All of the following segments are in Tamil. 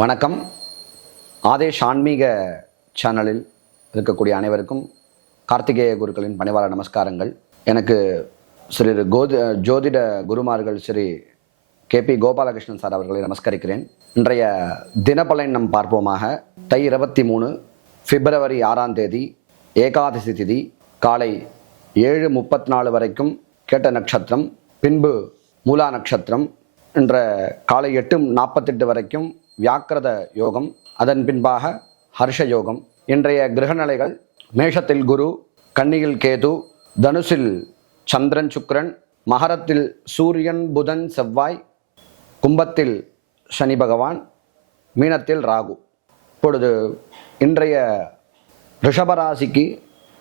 வணக்கம். ஆதேஷ் ஆன்மீக சேனலில் இருக்கக்கூடிய அனைவருக்கும் கார்த்திகேய குருக்களின் பணிவார நமஸ்காரங்கள். எனக்கு ஸ்ரீ ஜோதிட குருமார்கள் ஸ்ரீ KP கோபாலகிருஷ்ணன் சார் அவர்களை நமஸ்கரிக்கிறேன். இன்றைய தினப்பலன் நம் பார்ப்போமாக. தை 23 பிப்ரவரி 6ஆம் தேதி ஏகாதசி திதி காலை 7:34 வரைக்கும் கேட்ட நட்சத்திரம், பின்பு மூலா நட்சத்திரம். என்ற காலை 8:48 வரைக்கும் வியாக்கிரத யோகம், அதன் பின்பாக ஹர்ஷ யோகம். இன்றைய கிரகநிலைகள்: மேஷத்தில் குரு, கன்னியில் கேது, தனுசில் சந்திரன் சுக்கிரன், மகரத்தில் சூரியன் புதன் செவ்வாய், கும்பத்தில் சனி பகவான், மீனத்தில் ராகு. இப்பொழுது இன்றைய ரிஷபராசிக்கு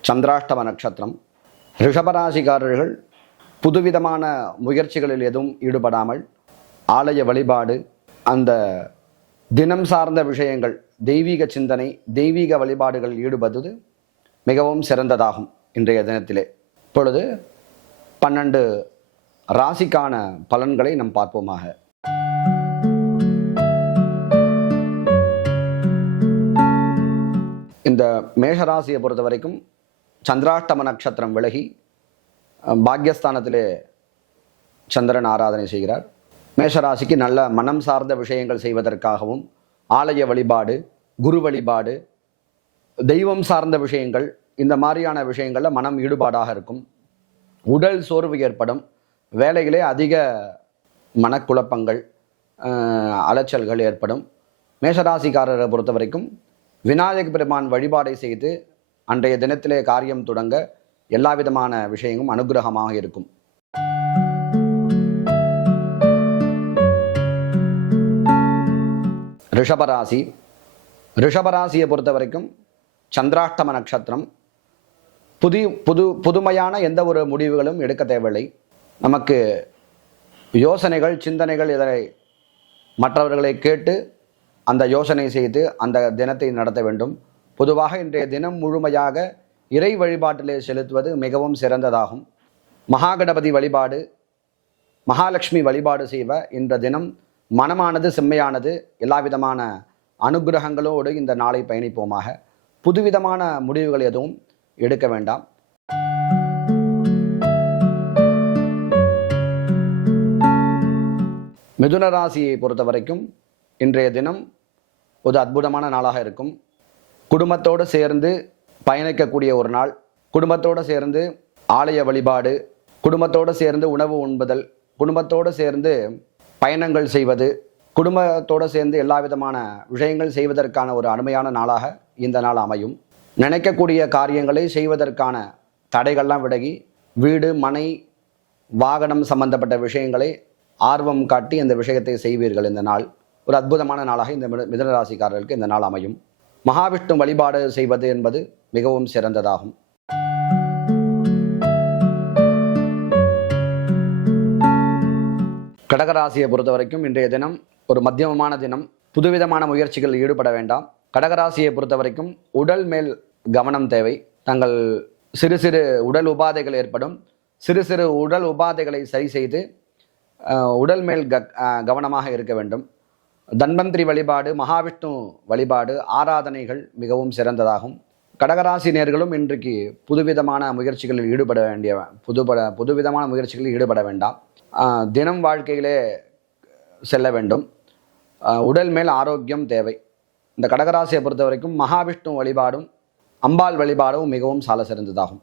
சந்திராஷ்டம நட்சத்திரம். ரிஷபராசிக்காரர்கள் புதுவிதமான முயற்சிகளில் எதுவும் ஈடுபடாமல் ஆலய வழிபாடு, அந்த தினம் சார்ந்த விஷயங்கள், தெய்வீக சிந்தனை, தெய்வீக வழிபாடுகள் ஈடுபடுவது மிகவும் சிறந்ததாகும். இன்றைய தினத்திலே இப்பொழுது 12 ராசிக்கான பலன்களை நாம் பார்ப்போமாக. இந்த மேஷராசியை பொறுத்த வரைக்கும் சந்திராஷ்டம நட்சத்திரம் விலகி பாக்யஸ்தானத்திலே சந்திரன் ஆராதனை செய்கிறார். மேஷராசிக்கு நல்ல மனம் சார்ந்த விஷயங்கள் செய்வதற்காகவும், ஆலய வழிபாடு, குரு வழிபாடு, தெய்வம் சார்ந்த விஷயங்கள், இந்த மாதிரியான விஷயங்களில் மனம் ஈடுபாடாக இருக்கும். உடல் சோர்வு ஏற்படும். வேலைகளே அதிக மனக்குழப்பங்கள், அலைச்சல்கள் ஏற்படும். மேஷராசிக்காரரை பொறுத்த வரைக்கும் விநாயக பெருமான் வழிபாடை செய்து அன்றைய தினத்திலே காரியம் தொடங்க எல்லா விதமான விஷயங்களும் அனுகிரகமாக இருக்கும். ரிஷபராசியை பொறுத்த வரைக்கும் சந்திராஷ்டம நட்சத்திரம். புதுமையான எந்த ஒரு முடிவுகளும் எடுக்க தேவையில்லை. நமக்கு யோசனைகள், சிந்தனைகள், இதை மற்றவர்களை கேட்டு அந்த யோசனை செய்து அந்த தினத்தை நடத்த வேண்டும். பொதுவாக இன்றைய தினம் முழுமையாக இறை வழிபாட்டிலே செலுத்துவது மிகவும் சிறந்ததாகும். மகாகணபதி வழிபாடு, மகாலட்சுமி வழிபாடு செய்வ இந்த தினம் மனமானது செம்மையானது. எல்லா விதமான அனுகிரகங்களோடு இந்த நாளை பயணிப்போமாக. புதுவிதமான முடிவுகள் எதுவும் எடுக்க வேண்டாம். மிதுன ராசியை பொறுத்த வரைக்கும் இன்றைய தினம் ஒரு அற்புதமான நாளாக இருக்கும். குடும்பத்தோடு சேர்ந்து பயணிக்கக்கூடிய ஒரு நாள். குடும்பத்தோடு சேர்ந்து ஆலய வழிபாடு, குடும்பத்தோடு சேர்ந்து உணவு உண்பதல், குடும்பத்தோடு சேர்ந்து பயணங்கள் செய்வது, குடும்பத்தோடு சேர்ந்து எல்லா விதமான விஷயங்கள் செய்வதற்கான ஒரு அருமையான நாளாக இந்த நாள் அமையும். நினைக்கக்கூடிய காரியங்களை செய்வதற்கான தடைகள்லாம் விலகி வீடு, மனை, வாகனம் சம்பந்தப்பட்ட விஷயங்களை ஆர்வம் காட்டி அந்த விஷயத்தை செய்வீர்கள். இந்த நாள் ஒரு அற்புதமான நாளாக இந்த மிதுன ராசிக்காரர்களுக்கு இந்த நாள் அமையும். மகாவிஷ்ணு வழிபாடு செய்வது என்பது மிகவும் சிறந்ததாகும். கடகராசியை பொறுத்த வரைக்கும் இன்றைய தினம் ஒரு மத்தியமமான தினம். புதுவிதமான முயற்சிகளில் ஈடுபட வேண்டாம். கடகராசியை பொறுத்த வரைக்கும் உடல் மேல் கவனம் தேவை. தங்கள் சிறு சிறு உடல் உபாதைகள் ஏற்படும். சிறு சிறு உடல் உபாதைகளை சரி செய்து உடல் மேல் கவனமாக இருக்க வேண்டும். தன்வந்திரி வழிபாடு, மகாவிஷ்ணு வழிபாடு, ஆராதனைகள் மிகவும் சிறந்ததாகும். கடகராசி நேயர்களும் இன்றைக்கு புதுவிதமான முயற்சிகளில் புதுவிதமான முயற்சிகளில் ஈடுபட வேண்டாம். தினம் வாழ்க்கையிலே செல்ல வேண்டும். உடல் மேல் ஆரோக்கியம் தேவை. இந்த கடகராசியை பொறுத்த வரைக்கும் மகாவிஷ்ணு வழிபாடும் அம்பாள் வழிபாடும் மிகவும் சால சிறந்ததாகும்.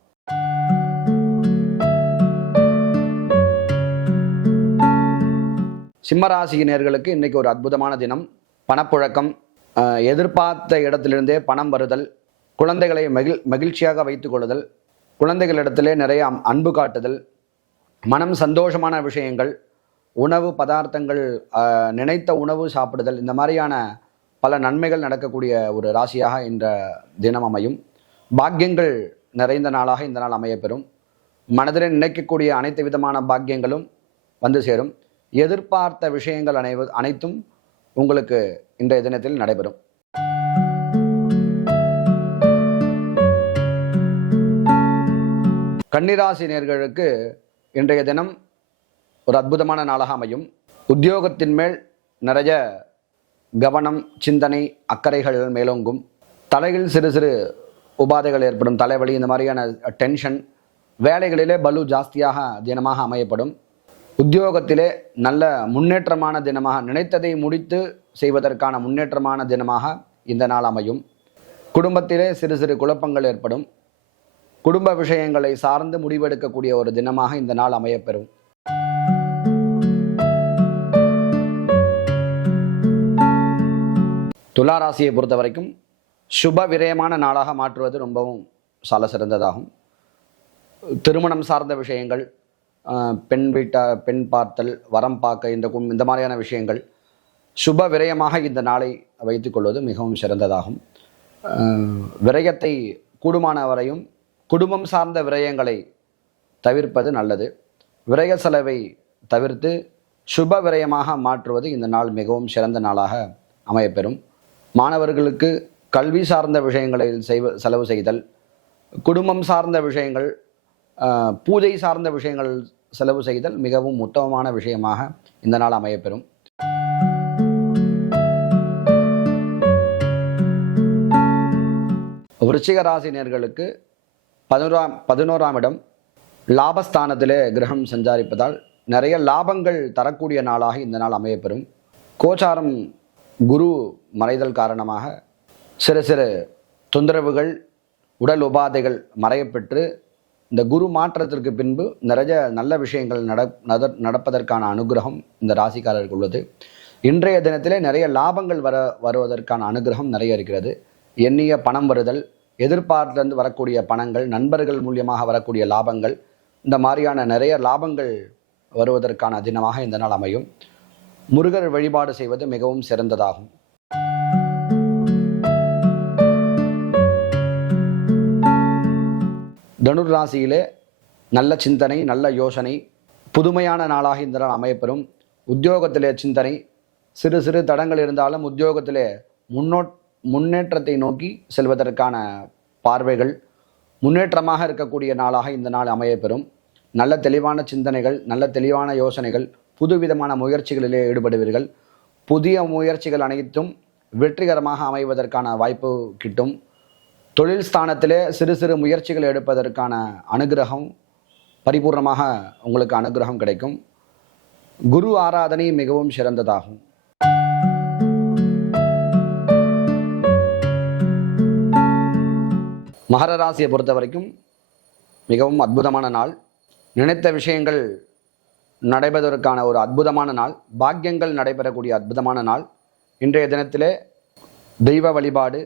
சிம்மராசியினர்களுக்கு இன்னைக்கு ஒரு அற்புதமான தினம். பணப்புழக்கம், எதிர்பார்த்த இடத்திலிருந்தே பணம் வருதல், குழந்தைகளை மகிழ்ச்சியாக வைத்துக் கொள்ளுதல், குழந்தைகளிடத்திலே நிறைய அன்பு காட்டுதல், மனம் சந்தோஷமான விஷயங்கள், உணவு பதார்த்தங்கள், நினைத்த உணவு சாப்பிடுதல், இந்த மாதிரியான பல நன்மைகள் நடக்கக்கூடிய ஒரு ராசியாக இந்த தினம் அமையும். பாக்கியங்கள் நிறைந்த நாளாக இந்த நாள் அமையப்பெறும். மனதில் நினைக்கக்கூடிய அனைத்து விதமான பாக்கியங்களும் வந்து சேரும். எதிர்பார்த்த விஷயங்கள் அனைத்தும் உங்களுக்கு இன்றைய தினத்தில் நடைபெறும். கன்னிராசி நேயர்களுக்கு இன்றைய தினம் ஒரு அற்புதமான நாளாக அமையும். உத்தியோகத்தின் மேல் நிறைய கவனம், சிந்தனை, அக்கறைகள் மேலோங்கும். தலையில் சிறு சிறு உபாதைகள் ஏற்படும். தலைவலி, இந்த மாதிரியான டென்ஷன். வேலைகளிலே பலு ஜாஸ்தியாக தினமாக அமையப்படும். உத்தியோகத்திலே நல்ல முன்னேற்றமான தினமாக, நினைத்ததை முடித்து செய்வதற்கான முன்னேற்றமான தினமாக இந்த நாள் அமையும். குடும்பத்திலே சிறு சிறு குழப்பங்கள் ஏற்படும். குடும்ப விஷயங்களை சார்ந்து முடிவெடுக்கக்கூடிய ஒரு தினமாக இந்த நாள் அமையப்பெறும். துலா ராசியை பொறுத்த வரைக்கும் சுப விரயமான நாளாக மாற்றுவது ரொம்பவும் சால சிறந்ததாகும். திருமணம் சார்ந்த விஷயங்கள், பெண் பார்த்தல், வரம் பார்க்க, இந்த மாதிரியான விஷயங்கள் சுப விரயமாக இந்த நாளை வைத்துக்கொள்வது மிகவும் சிறந்ததாகும். விரயத்தை கூடுமான வரையும் குடும்பம் சார்ந்த விரயங்களை தவிர்ப்பது நல்லது. விரய செலவை தவிர்த்து சுப விரயமாக மாற்றுவது இந்த நாள் மிகவும் சிறந்த நாளாக அமையப்பெறும். மாணவர்களுக்கு கல்வி சார்ந்த விஷயங்களை செலவு செய்தல், குடும்பம் சார்ந்த விஷயங்கள், பூஜை சார்ந்த விஷயங்கள் செலவு செய்தல் மிகவும் உத்தமமான விஷயமாக இந்த நாள் அமையப்பெறும். விருச்சிக ராசினியர்களுக்கு 11ஆம் இடம் லாபஸ்தானத்திலே கிரகம் சஞ்சாரிப்பதால் நிறைய லாபங்கள் தரக்கூடிய நாளாக இந்த நாள் அமையப்பெறும். கோச்சாரம் குரு மறைதல் காரணமாக சிறு சிறு தொந்தரவுகள், உடல் உபாதைகள் மறையப்பெற்று இந்த குரு மாற்றத்திற்கு பின்பு நிறைய நல்ல விஷயங்கள் நடப்பதற்கான அனுகிரகம் இந்த ராசிக்காரருக்கு உள்ளது. இன்றைய தினத்திலே நிறைய லாபங்கள் வருவதற்கான அனுகிரகம் நிறைய இருக்கிறது. எண்ணிய பணம் வருதல், எதிர்பார்த்திலிருந்து வரக்கூடிய பணங்கள், நண்பர்கள் மூலியமாக வரக்கூடிய லாபங்கள், இந்த மாதிரியான நிறைய லாபங்கள் வருவதற்கான தினமாக இந்த நாள் அமையும். முருகர் வழிபாடு செய்வது மிகவும் சிறந்ததாகும். தனுர் ராசியிலே நல்ல சிந்தனை, நல்ல யோசனை, புதுமையான நாளாக இந்த நாள் அமையப்பெறும். உத்தியோகத்திலே சிந்தனை, சிறு சிறு தடங்கள் இருந்தாலும் உத்தியோகத்திலே முன்னேற்றத்தை நோக்கி செல்வதற்கான பார்வைகள், முன்னேற்றமாக இருக்கக்கூடிய நாளாக இந்த நாள் அமையப்பெறும். நல்ல தெளிவான சிந்தனைகள், நல்ல தெளிவான யோசனைகள், புதுவிதமான முயற்சிகளிலே ஈடுபடுவீர்கள். புதிய முயற்சிகள் அனைத்தும் வெற்றிகரமாக அமைவதற்கான வாய்ப்பு கிட்டும். தொழில் ஸ்தானத்திலே சிறு சிறு முயற்சிகள் எடுப்பதற்கான அனுகிரகம் பரிபூர்ணமாக உங்களுக்கு அனுகிரகம் கிடைக்கும். குரு ஆராதனை மிகவும் சிறந்ததாகும். மகர ராசியை பொறுத்த வரைக்கும் மிகவும் அற்புதமான நாள். நினைத்த விஷயங்கள் நடைபெறுவதற்கான ஒரு அற்புதமான நாள். பாக்கியங்கள் நடைபெறக்கூடிய அற்புதமான நாள். இன்றைய தினத்திலே தெய்வ வழிபாடு,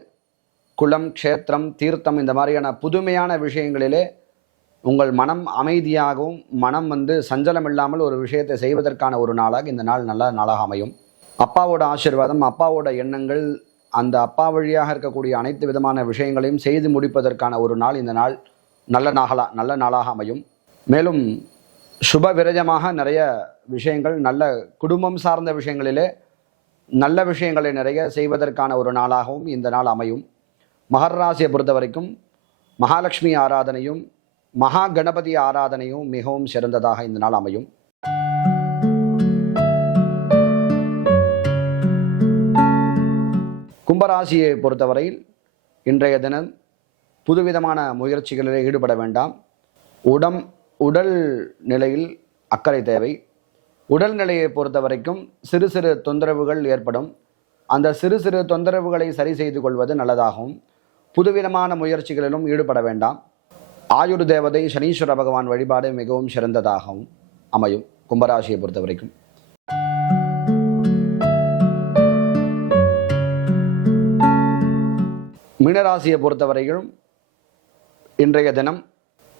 குளம், க்ஷேத்திரம், தீர்த்தம், இந்த மாதிரியான புதுமையான விஷயங்களிலே உங்கள் மனம் அமைதியாகவும் மனம் சஞ்சலம் இல்லாமல் ஒரு விஷயத்தை செய்வதற்கான ஒரு நாளாக இந்த நாள் நல்ல நாளாக அமையும். அப்பாவோட ஆசீர்வாதம், அப்பாவோட எண்ணங்கள், அந்த அப்பா வழியாக இருக்கக்கூடிய அனைத்து விதமான விஷயங்களையும் செய்து முடிப்பதற்கான ஒரு நாள் இந்த நாள் நல்ல நாளாக அமையும். மேலும் சுப விரஜமாக நிறைய விஷயங்கள், நல்ல குடும்பம் சார்ந்த விஷயங்களிலே நல்ல விஷயங்களை நிறைய செய்வதற்கான ஒரு நாளாகவும் இந்த நாள் அமையும். மகர ராசியை பொறுத்த வரைக்கும் மகாலட்சுமி ஆராதனையும் மகா கணபதி ஆராதனையும் மிகவும் சிறந்ததாக இந்த நாள் அமையும். கும்பராசியை பொறுத்தவரையில் இன்றைய தினம் புதுவிதமான முயற்சிகளில் ஈடுபட வேண்டாம். உடல் நிலையில் அக்கறை தேவை. உடல் நிலையை பொறுத்த வரைக்கும் சிறு சிறு தொந்தரவுகள் ஏற்படும். அந்த சிறு சிறு தொந்தரவுகளை சரி செய்து கொள்வது நல்லதாகும். புதுவிதமான முயற்சிகளிலும் ஈடுபட வேண்டாம். ஆயுர் தேவதை சனீஸ்வர பகவான் வழிபாடு மிகவும் சிறந்ததாகவும் அமையும் கும்பராசியை பொறுத்த வரைக்கும். மீனராசியை பொறுத்தவரையிலும் இன்றைய தினம்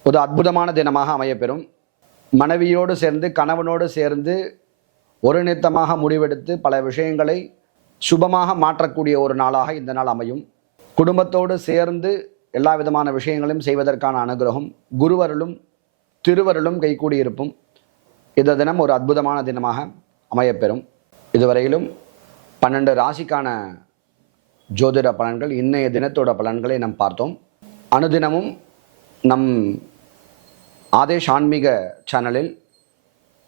ஒரு அற்புதமான தினமாக அமையப்பெறும். மனைவியோடு சேர்ந்து, கணவனோடு சேர்ந்து ஒருநித்தமாக முடிவெடுத்து பல விஷயங்களை சுபமாக மாற்றக்கூடிய ஒரு நாளாக இந்த நாள் அமையும். குடும்பத்தோடு சேர்ந்து எல்லா விதமான விஷயங்களையும் செய்வதற்கான அனுகிரகம், குருவருளும் திருவருளும் கைகூடியிருப்பும் இந்த தினம் ஒரு அற்புதமான தினமாக அமையப்பெறும். இதுவரையிலும் 12 ராசிக்கான ஜோதிட பலன்கள், இன்னைய தினத்தோட பலன்களை நாம் பார்த்தோம். அனுதினமும் நம் ஆதேஷ் ஆன்மீக சேனலில்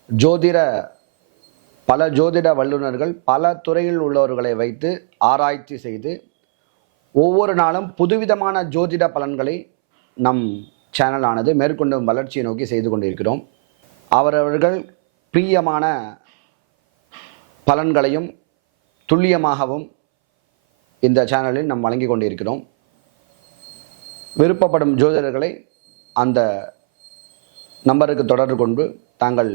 ஜோதிட பல ஜோதிட வல்லுநர்கள் பல துறையில் உள்ளவர்களை வைத்து ஆராய்ச்சி செய்து ஒவ்வொரு நாளும் புதுவிதமான ஜோதிட பலன்களை நம் சேனலானது மேற்கொண்டு வளர்ச்சியை நோக்கி செய்து கொண்டிருக்கிறோம். அவரவர்கள் பிரியமான பலன்களையும் துல்லியமாகவும் இந்த சேனலில் நாம் வழங்கி கொண்டிருக்கிறோம். விருப்பப்படும் ஜோதிடர்களை அந்த நம்பருக்கு தொடர்பு கொண்டு தாங்கள்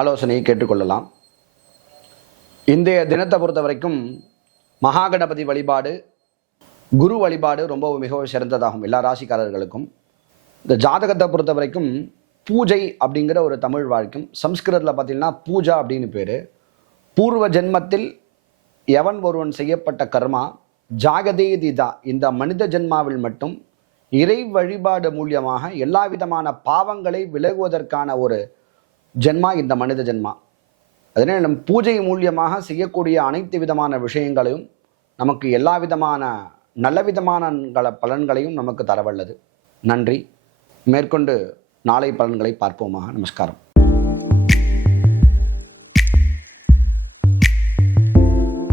ஆலோசனையை கேட்டுக்கொள்ளலாம். இன்றைய தினத்தை பொறுத்த வரைக்கும் மகாகணபதி வழிபாடு, குரு வழிபாடு மிகவும் சிறந்ததாகும் எல்லா ராசிக்காரர்களுக்கும். இந்த ஜாதகத்தை பொறுத்த வரைக்கும் பூஜை அப்படிங்கிற ஒரு தமிழ் வாழ்க்கும், சம்ஸ்கிருதத்தில் பார்த்தீங்கன்னா பூஜா அப்படின்னு பேர். பூர்வ ஜென்மத்தில் எவன் ஒருவன் செய்யப்பட்ட கர்மா ஜாகதே திதா, இந்த மனித ஜென்மாவில் மட்டும் இறை வழிபாடு மூலியமாக எல்லா விதமான பாவங்களை விலகுவதற்கான ஒரு ஜென்மா இந்த மனித ஜென்மா. அதனால் நம் பூஜை மூலியமாக செய்யக்கூடிய அனைத்து விதமான விஷயங்களையும் நமக்கு எல்லா விதமான நல்ல விதமான பலன்களையும் நமக்கு தரவல்லது. நன்றி. மேற்கொண்டு நாளை பலன்களை பார்ப்போமாக. நமஸ்காரம்.